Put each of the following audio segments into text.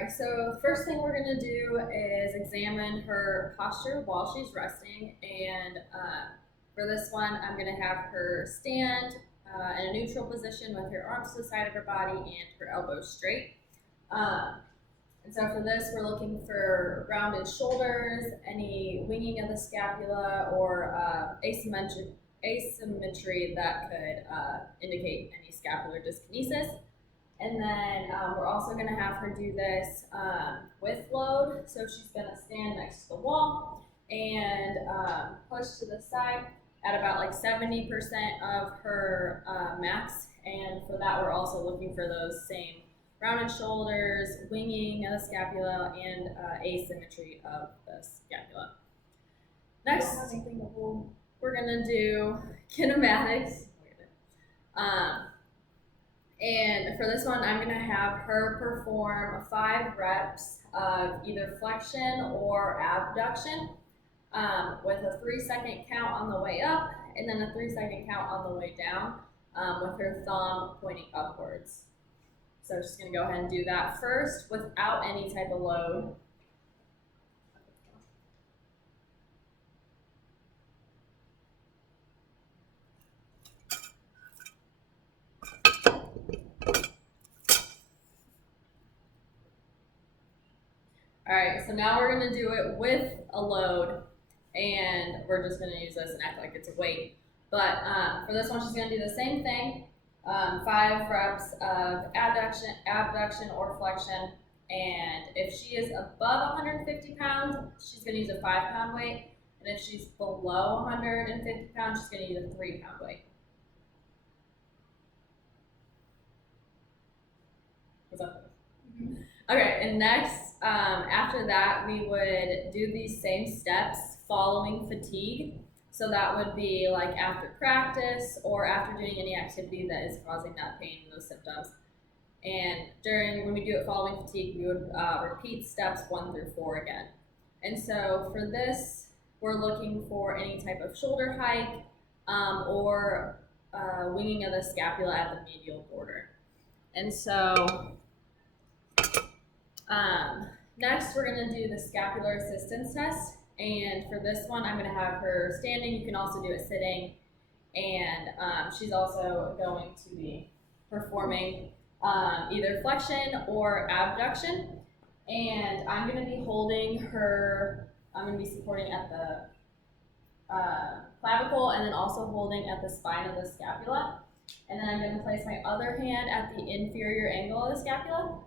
right, so the first thing we're gonna do is examine her posture while she's resting. And for this one, I'm gonna have her stand in a neutral position with her arms to the side of her body and her elbows straight. Um, and so for this, we're looking for rounded shoulders, any winging of the scapula, or asymmetry that could indicate any scapular dyskinesis. And then we're also going to have her do this with load. So she's going to stand next to the wall and push to the side at about like 70% of her max. And for that, we're also looking for those same rounded shoulders, winging of the scapula, and asymmetry of the scapula. Next, we're going to do kinematics. And for this one, I'm going to have her perform 5 reps of either flexion or abduction with a 3-second count on the way up and then a 3-second count on the way down with her thumb pointing upwards. So she's going to go ahead and do that first without any type of load. All right, so now we're gonna do it with a load, and we're just gonna use this and act like it's a weight. But for this one, she's gonna do the same thing, 5 reps of abduction or flexion. And if she is above 150 pounds, she's gonna use a 5-pound weight. And if she's below 150 pounds, she's gonna use a 3-pound weight. What's up? Mm-hmm. Okay, and next, after that, we would do these same steps following fatigue. So that would be like after practice or after doing any activity that is causing that pain and those symptoms. And when we do it following fatigue, we would repeat steps 1 through 4 again. And so for this, we're looking for any type of shoulder hike or winging of the scapula at the medial border. And so next, we're going to do the scapular assistance test. And for this one, I'm going to have her standing. You can also do it sitting. And she's also going to be performing either flexion or abduction. And I'm going to be holding her, I'm going to be supporting at the clavicle and then also holding at the spine of the scapula. And then I'm going to place my other hand at the inferior angle of the scapula.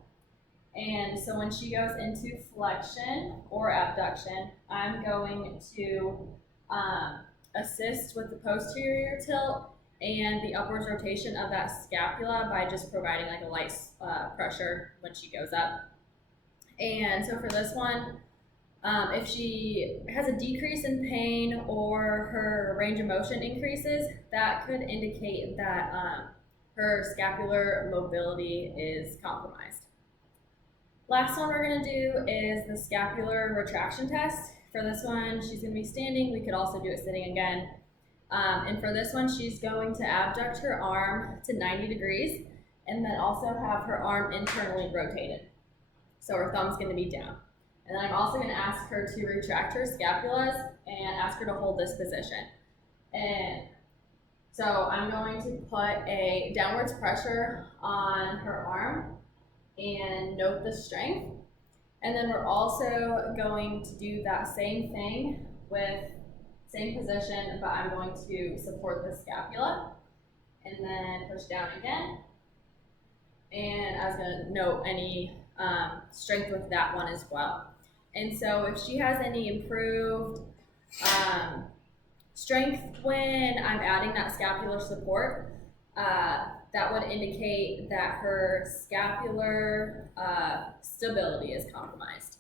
And so when she goes into flexion or abduction, I'm going to assist with the posterior tilt and the upwards rotation of that scapula by just providing like a light pressure when she goes up. And so for this one, if she has a decrease in pain or her range of motion increases, that could indicate that her scapular mobility is compromised. Last one we're going to do is the scapular retraction test. For this one, she's going to be standing. We could also do it sitting again. And for this one, she's going to abduct her arm to 90 degrees and then also have her arm internally rotated. So her thumb's going to be down. And then I'm also going to ask her to retract her scapulas and ask her to hold this position. And so I'm going to put a downwards pressure on her arm and note the strength. And then we're also going to do that same thing with same position, but I'm going to support the scapula and then push down again. And I was going to note any strength with that one as well. And so if she has any improved strength when I'm adding that scapular support, that would indicate that her scapular stability is compromised.